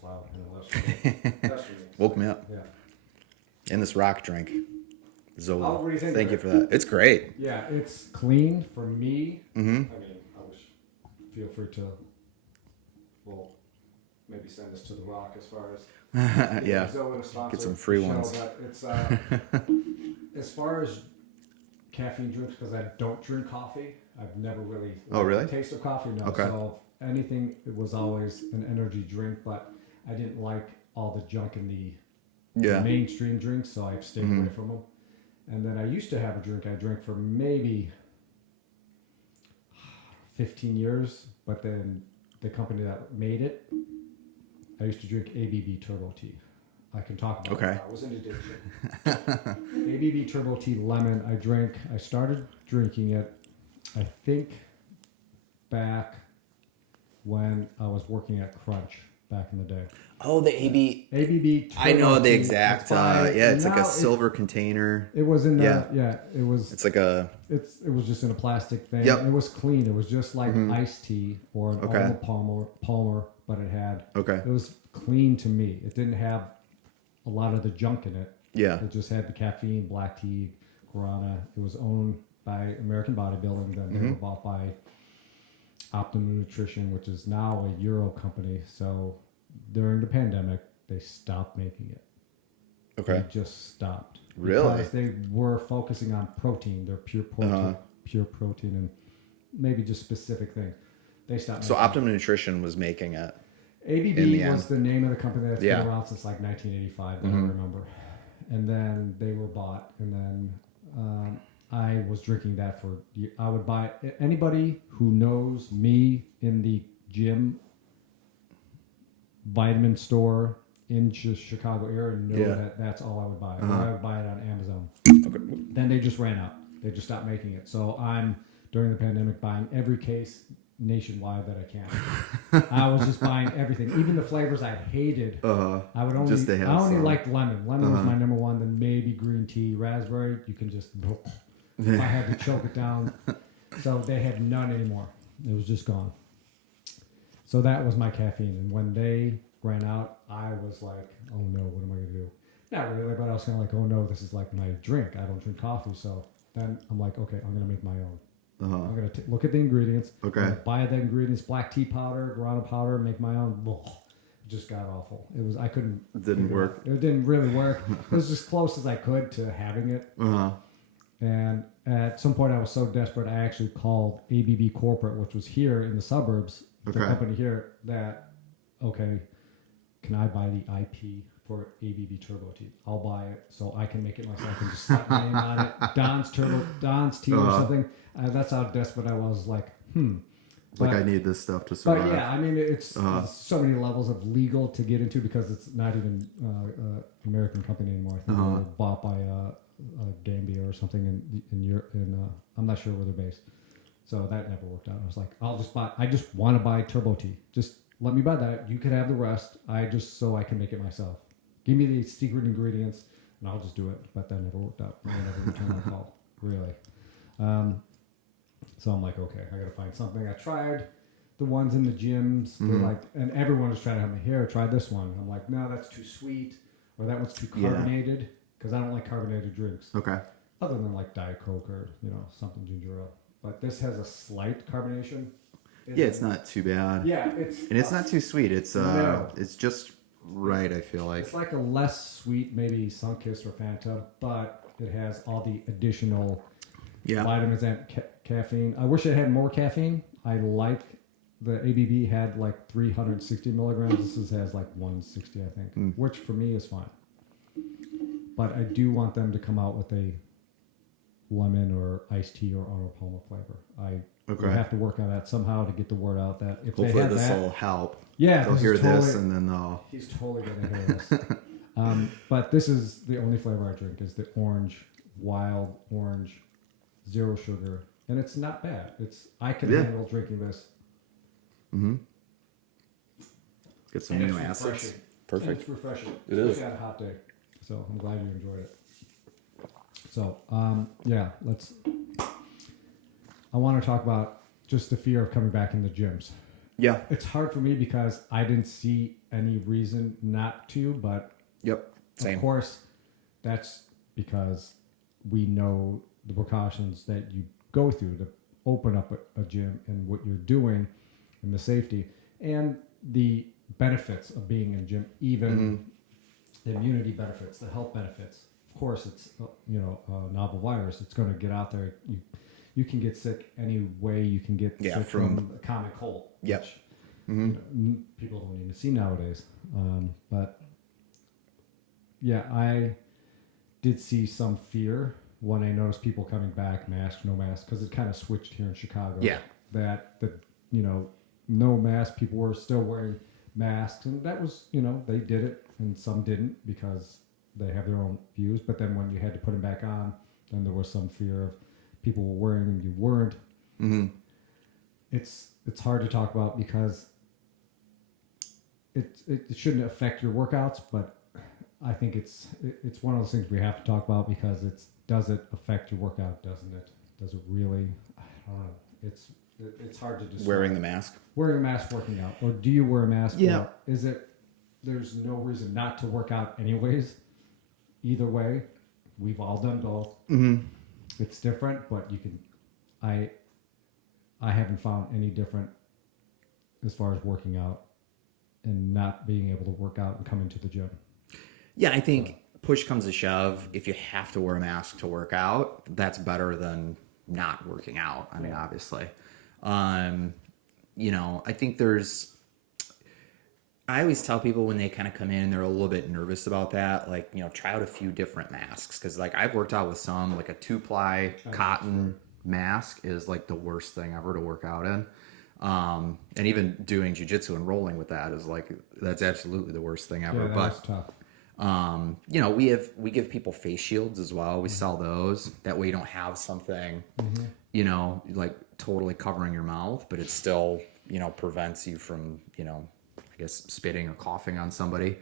it's loud. That's for me. Woke me up. Yeah. And this rock drink. Zola. What do you think? Thank you for that. It's great. Yeah, it's clean for me. Mm-hmm. I mean, I wish. Feel free to. Well, maybe send this to the Rock as far as. Yeah. Zola to sponsor Get some free the show, ones. but it's as far as caffeine drinks, because I don't drink coffee. I've never really. Oh, really? The taste of coffee, no. Okay. So anything, it was always an energy drink, but I didn't like all the junk in the mainstream drinks, so I've stayed away from them. And then I used to have a drink I drank for maybe 15 years, but then the company that made it, I used to drink ABB Turbo Tea. I can talk about it. I was in addiction. ABB Turbo Tea Lemon, I started drinking it, I think, back when I was working at Crunch back in the day. Oh, the ABB Turbo I know the Tea. exact. It's like a silver container. It was in the, it was. It's like a. It was just in a plastic thing. Yep. It was clean. It was just like iced tea or an Arnold Palmer, but it had. Okay. It was clean to me. It didn't have a lot of the junk in it. Yeah. It just had the caffeine, black tea, guarana. It was owned by American Bodybuilding. Then they were bought by Optimum Nutrition, which is now a Euro company. So during the pandemic, they stopped making it. Okay. They just stopped. Really? Because they were focusing on protein. They're pure protein, and maybe just specific things. They stopped. So Optimum Nutrition was making it. ABB was the name of the company that's been around since like 1985. That I remember. And then they were bought, and then I was drinking that for. I would buy anybody who knows me in the gym, vitamin store in Chicago area know that that's all I would buy. Or I would buy it on Amazon. Okay. Then they just ran out. They just stopped making it. So I'm during the pandemic buying every case nationwide that I can. I was just buying everything, even the flavors I hated. I would only. I only liked lemon. Lemon was my number one. Then maybe green tea, raspberry. You can just. If I had to choke it down. So they had none anymore. It was just gone. So that was my caffeine. And when they ran out, I was like, oh no, what am I going to do? Not really, but I was kind of like, oh no, this is like my drink. I don't drink coffee. So then I'm like, okay, I'm going to make my own. I'm going to look at the ingredients. Okay. Buy the ingredients, black tea powder, guarana powder, make my own. It just got awful. I couldn't. It didn't work. It didn't really work. It was as close as I could to having it. And at some point I was so desperate, I actually called ABB Corporate, which was here in the suburbs, the company here, that, can I buy the IP for ABB Turbo Tea? I'll buy it so I can make it myself and just slap my name on it. Don's Tea or something. That's how desperate I was. Like, Like I need this stuff to survive. But yeah, I mean, it's so many levels of legal to get into because it's not even an American company anymore. I think they were bought by Gambia or something in Europe. I'm not sure where they're based. So that never worked out. I was like, I just want to buy Turbo Tea. Just let me buy that. You could have the rest. So I can make it myself. Give me the secret ingredients and I'll just do it. But that never worked out. I never returned my call. Really. So I'm like, okay, I got to find something. I tried the ones in the gyms. They're like, and everyone was trying to have me here. Try this one. I'm like, no, that's too sweet. Or that one's too carbonated. Because I don't like carbonated drinks. Okay. Other than like Diet Coke or, something ginger ale. But this has a slight carbonation. It's not too bad. Yeah, it's not too sweet. It's just right, I feel like. It's like a less sweet, maybe Sunkist or Fanta, but it has all the additional vitamins and caffeine. I wish it had more caffeine. I like the ABV had like 360 milligrams. This has like 160, I think, which for me is fine. But I do want them to come out with a lemon or iced tea or Arnold Palmer flavor. I have to work on that somehow to get the word out that if hopefully they have this that, will help. Yeah, they'll hear this and then they'll. He's totally gonna hear this. But this is the only flavor I drink is the orange, wild orange, zero sugar, and it's not bad. I can handle drinking this. Get some amino acids. Perfect. And it's refreshing. It is. Especially on a hot day. So I'm glad you enjoyed it. So, I want to talk about just the fear of coming back in the gyms. Yeah. It's hard for me because I didn't see any reason not to, but Yep. Same. of course, that's because we know the precautions that you go through to open up a gym and what you're doing and the safety and the benefits of being in a gym, even the immunity benefits, the health benefits. Of course, it's a novel virus. It's going to get out there. You can get sick any way you can get sick from a common cold. Yep. Which, people don't even see nowadays. But yeah, I did see some fear when I noticed people coming back, mask, no mask, because it kind of switched here in Chicago. Yeah. That no mask, people were still wearing masks, and that was, they did it, and some didn't because they have their own views. But then when you had to put them back on, then there was some fear of people were wearing them, you weren't. Mm-hmm. It's hard to talk about because it shouldn't affect your workouts, but I think it's one of those things we have to talk about because does it affect your workout? Doesn't it? Does it really? I don't know. It's hard to describe. Wearing the mask. Wearing a mask, working out, or do you wear a mask? Yeah. Or is it? There's no reason not to work out anyways. Either way, we've all done both. Mm-hmm. It's different, but you can. I haven't found any different as far as working out and not being able to work out and come into the gym. Yeah, I think push comes to shove. If you have to wear a mask to work out, that's better than not working out. I mean, obviously. I think I always tell people when they kind of come in and they're a little bit nervous about that, like, try out a few different masks. Because, like, I've worked out with some, like a 2-ply cotton mask is, like, the worst thing ever to work out in. And even doing jiu-jitsu and rolling with that is, like, that's absolutely the worst thing ever. Yeah, that's tough. We give people face shields as well. We sell those. That way you don't have something, like totally covering your mouth, but it still, prevents you from, I guess spitting or coughing on somebody.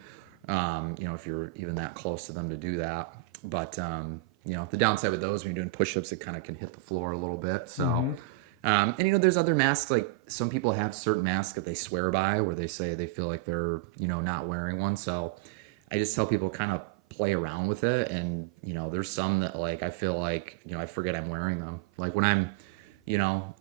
If you're even that close to them to do that. But, the downside with those, when you're doing push-ups, it kind of can hit the floor a little bit. So, there's other masks, like some people have certain masks that they swear by where they say they feel like they're, not wearing one. So I just tell people kind of play around with it. And, there's some that like, I feel like, I forget I'm wearing them. Like when I'm,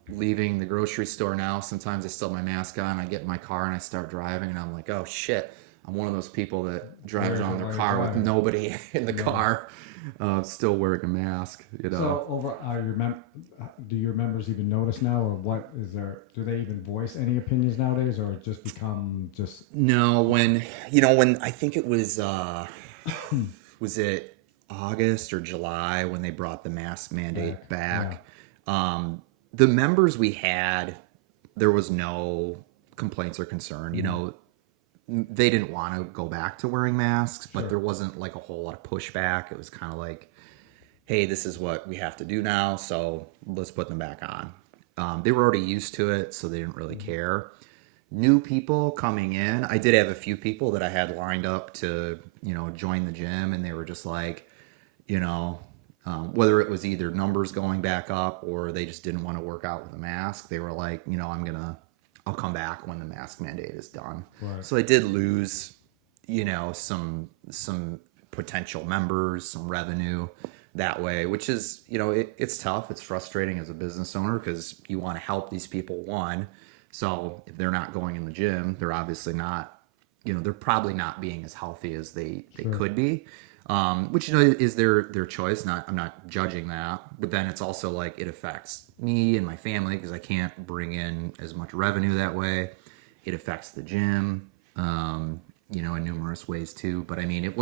leaving the grocery store now, sometimes I still have my mask on, I get in my car and I start driving and I'm like, oh shit, I'm one of those people that drives around their car with nobody in the car, still wearing a mask, So do your members even notice now, or what is there? Do they even voice any opinions nowadays, or it just become just? No, when I think it was, was it August or July when they brought the mask mandate back? Yeah. The members we had, there was no complaints or concern. They didn't want to go back to wearing masks, but there wasn't like a whole lot of pushback. It was kind of like, hey, this is what we have to do now, so let's put them back on. They were already used to it, so they didn't really care. New people coming in, I did have a few people that I had lined up to, join the gym, and they were just like, whether it was either numbers going back up or they just didn't want to work out with a mask, they were like, I'll come back when the mask mandate is done. Right. So I did lose, some potential members, some revenue that way, which is, it's tough. It's frustrating as a business owner because you want to help these people, one. So if they're not going in the gym, they're obviously not, they're probably not being as healthy as they could be. Which is their choice. I'm not judging that, but then it's also like it affects me and my family because I can't bring in as much revenue that way. It affects the gym, in numerous ways too. But I mean,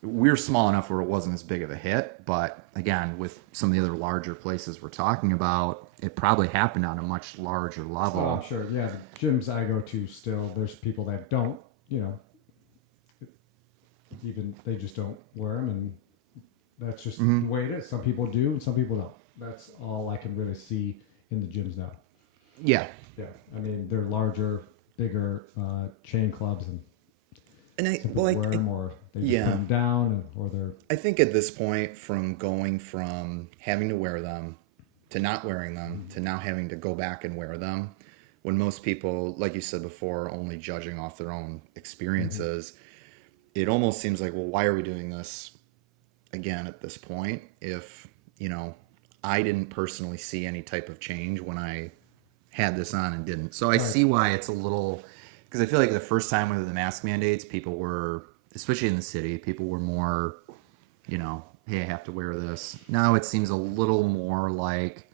we're small enough where it wasn't as big of a hit. But again, with some of the other larger places we're talking about, it probably happened on a much larger level. Oh, sure, yeah. The gyms I go to still, there's people that don't, even they just don't wear them, and that's just the way it is. Some people do and some people don't. That's all I can really see in the gyms now. Yeah. I mean, they're larger, bigger chain clubs, and wear them, or they just put them down, or they're. I think at this point, from going from having to wear them to not wearing them to now having to go back and wear them, when most people, like you said before, are only judging off their own experiences, it almost seems like, well, why are we doing this again at this point if, I didn't personally see any type of change when I had this on and didn't. So I see why it's a little, because I feel like the first time with the mask mandates, people were, especially in the city, people were more, hey, I have to wear this. Now it seems a little more like,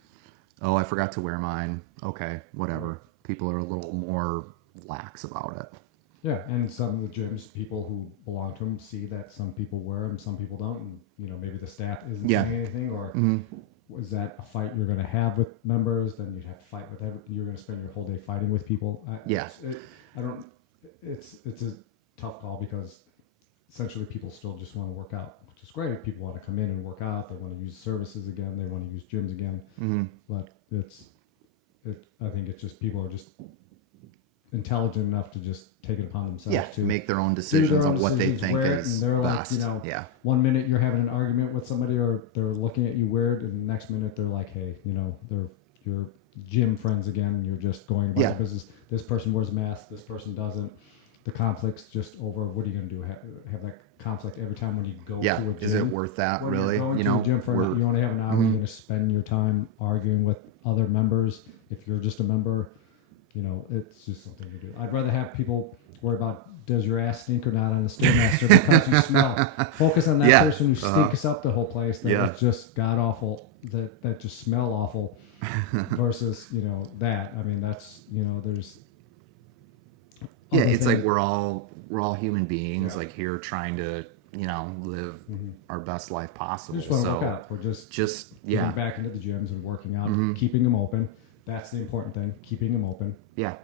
oh, I forgot to wear mine. Okay, whatever. People are a little more lax about it. Yeah, and some of the gyms, people who belong to them see that some people wear them, some people don't. And, maybe the staff isn't saying anything, or was that a fight you're going to have with members? Then you'd have to fight with you're going to spend your whole day fighting with people. It's a tough call because essentially people still just want to work out, which is great. People want to come in and work out. They want to use services again. They want to use gyms again. But I think it's just people are just intelligent enough to just take it upon themselves to make their own decisions on what they think is and they're best. Like, 1 minute you're having an argument with somebody or they're looking at you weird, and the next minute they're like, hey, they're your gym friends again. You're just going about the business. This person wears a mask. This person doesn't. The conflict's just over. What are you going to do? Have that conflict every time when you go to a gym? Is it worth that, really? Going to a gym you only have an hour. You're going to spend your time arguing with other members. If you're just a member, it's just something to do. I'd rather have people worry about does your ass stink or not on the Stairmaster because you smell. Focus on that person who stinks up the whole place. That is just god awful. That just smell awful. Versus that. I mean that's there's. It's like we're all human beings like here trying to live our best life possible. We just want to work out. We're just getting back into the gyms and working out, keeping them open. That's the important thing, keeping them open. Yeah.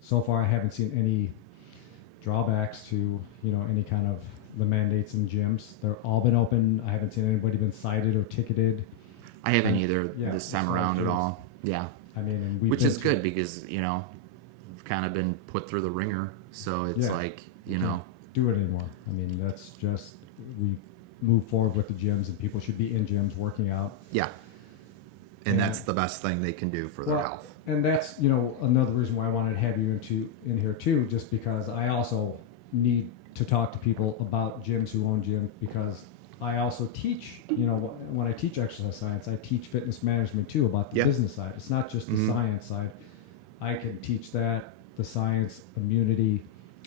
So far, I haven't seen any drawbacks to, any kind of the mandates in gyms. They're all been open. I haven't seen anybody been cited or ticketed. I haven't either this time around at all. Yeah. I mean, which is good because, we've kind of been put through the ringer. So it's like, Can't do it anymore. I mean, that's just, we move forward with the gyms and people should be in gyms working out. Yeah. And that's the best thing they can do for their health. And that's, another reason why I wanted to have you in here too, just because I also need to talk to people about gyms who own gyms, because I also teach, when I teach exercise science, I teach fitness management too about the business side. It's not just the science side. I can teach that, the science, immunity,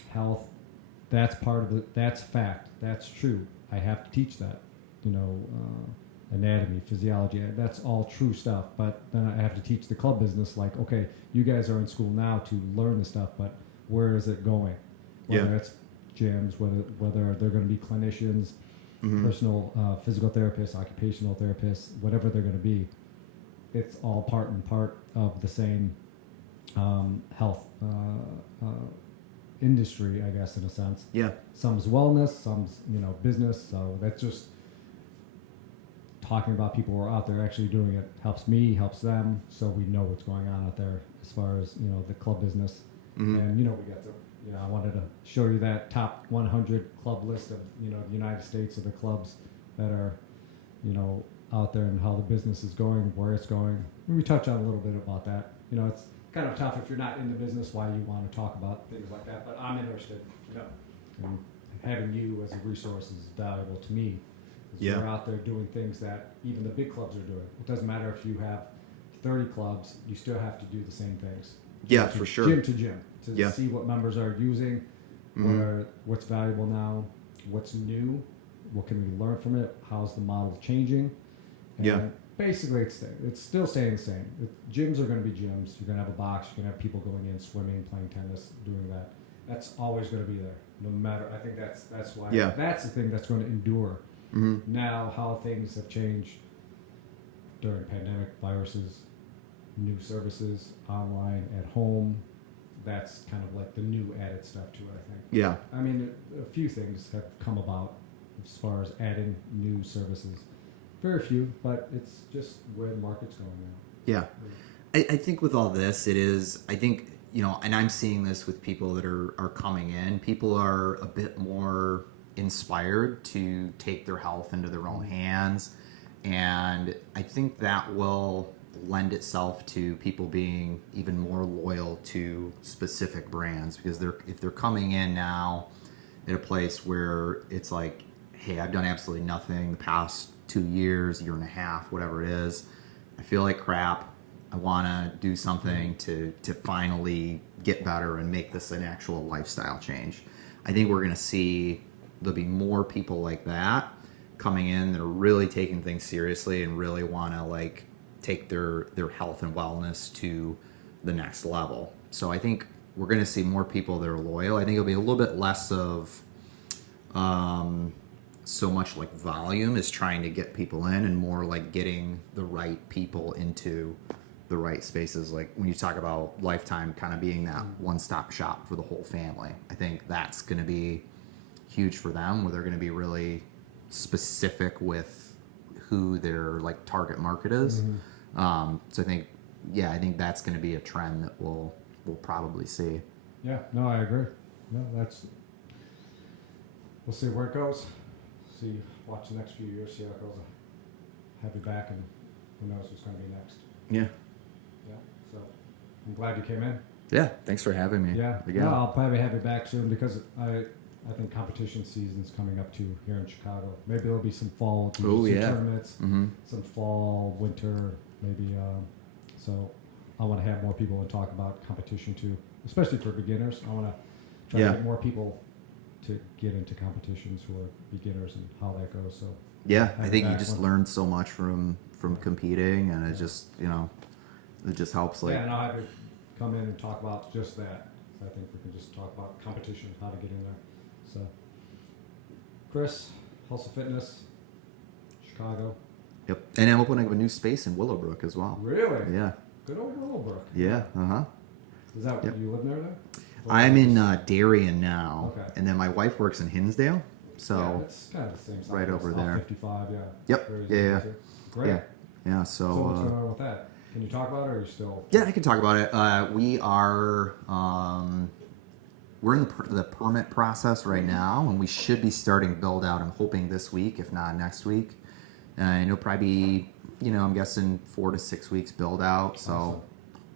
health. That's part of it. That's fact. That's true. I have to teach that, anatomy, physiology, that's all true stuff. But then I have to teach the club business, like, okay, you guys are in school now to learn the stuff, but where is it going? Whether it's gyms, whether they're going to be clinicians, personal physical therapists, occupational therapists, whatever they're going to be, it's all part and part of the same health industry, I guess, in a sense. Yeah. Some's wellness, some's business. So that's just talking about people who are out there actually doing it helps me, helps them, so we know what's going on out there as far as the club business. And we got to I wanted to show you that top 100 club list of the United States of the clubs that are out there and how the business is going, where it's going. And we touch on a little bit about that. It's kind of tough if you're not in the business why you want to talk about things like that, but I'm interested. And having you as a resource is valuable to me. You're out there doing things that even the big clubs are doing. It doesn't matter if you have 30 clubs, you still have to do the same things. For sure. Gym to gym to see what members are using, what's valuable now, what's new, what can we learn from it, how's the model changing. And basically it's still staying the same. Gyms are going to be gyms. You're going to have a box. You're going to have people going in, swimming, playing tennis, doing that. That's always going to be there, no matter. I think that's why. That's the thing that's going to endure. Now, how things have changed during pandemic, viruses, new services, online, at home, that's kind of like the new added stuff to it, I think. Yeah. I mean, a few things have come about as far as adding new services. Very few, but it's just where the market's going now. Yeah. I think with all this, it is, I think, and I'm seeing this with people that are coming in, people are a bit more inspired to take their health into their own hands, and I think that will lend itself to people being even more loyal to specific brands, because if they're coming in now at a place where it's like, hey, I've done absolutely nothing the past 2 years, year and a half, whatever it is. I feel like crap. I want to do something to finally get better and make this an actual lifestyle change. I think we're going to see there'll be more people like that coming in that are really taking things seriously and really want to like take their health and wellness to the next level. So I think we're going to see more people that are loyal. I think it'll be a little bit less of so much like volume is trying to get people in, and more like getting the right people into the right spaces. Like when you talk about Lifetime kind of being that one-stop shop for the whole family, I think that's going to be huge for them, where they're going to be really specific with who their like target market is. So I think that's going to be a trend that we'll probably see. Yeah, no, I agree. No, we'll see where it goes. Watch the next few years, see how it goes. Have you back, and who knows what's going to be next. Yeah. Yeah. So I'm glad you came in. Yeah. Thanks for having me. Yeah. Again. No, I'll probably have you back soon, because I think competition season's coming up too here in Chicago. Maybe there'll be some fall tournaments, some fall, winter, maybe. So I want to have more people and talk about competition too, especially for beginners. I want to try to get more people to get into competitions who are beginners and how that goes. So yeah, I think you just learn so much from competing, and it just it just helps. Like, yeah, and I'll have you come in and talk about just that. I think we can just talk about competition, how to get in there. So, Chris, Hustle Fitness, Chicago. Yep, and I'm opening up a new space in Willowbrook as well. Really? Yeah. Good old Willowbrook. Yeah. Is that what you live there then? I'm in Darien now, okay. And then my wife works in Hinsdale, so yeah, it's kind of the same size. right over there. 55, yeah. Yep. Yeah. Great. Yeah. So what's going on with that? Can you talk about it, or are you still? Yeah, I can talk about it. We are we're in the permit process right now, and we should be starting build out. I'm hoping this week, if not next week. And it'll probably be, I'm guessing 4 to 6 weeks build out. So,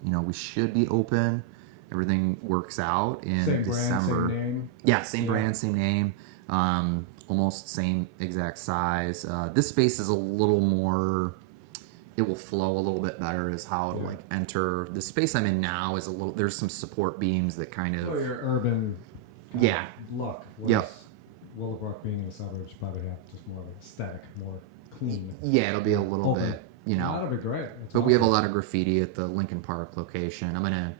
awesome. We should be open. Everything works out in December. Brand, same name? Yeah, same brand, same name. Almost same exact size. This space is a little more, it will flow a little bit better is how it'll enter. The space I'm in now is there's some support beams that kind of. Oh, your urban look. Yep. Willowbrook being in the suburbs probably have just more of an aesthetic, more clean. Yeah, it'll be a little bit, That'll be great. That's but we have a lot of graffiti at the Lincoln Park location. I'm going to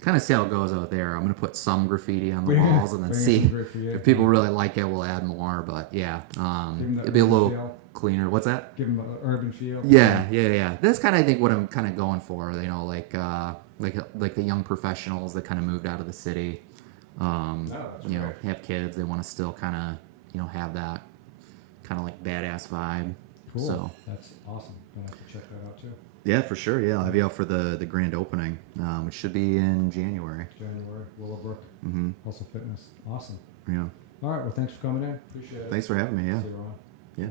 kind of see how it goes out there. I'm going to put some graffiti on the walls and then see if people really like it, we'll add more. But yeah, it'll be a little cleaner. What's that? Give them an urban feel. Yeah. That's kind of, I think, what I'm kind of going for. Like the young professionals that kind of moved out of the city. Have kids. They want to still kind of, have that kind of like badass vibe. Cool. So that's awesome. Gonna have to check that out too. Yeah, for sure. Yeah, I'll have you out for the grand opening, which should be in January. Willowbrook. Hustle Fitness. Awesome. Yeah. All right. Well, thanks for coming in. Appreciate it. Thanks for having me. Yeah. See you around. Yeah.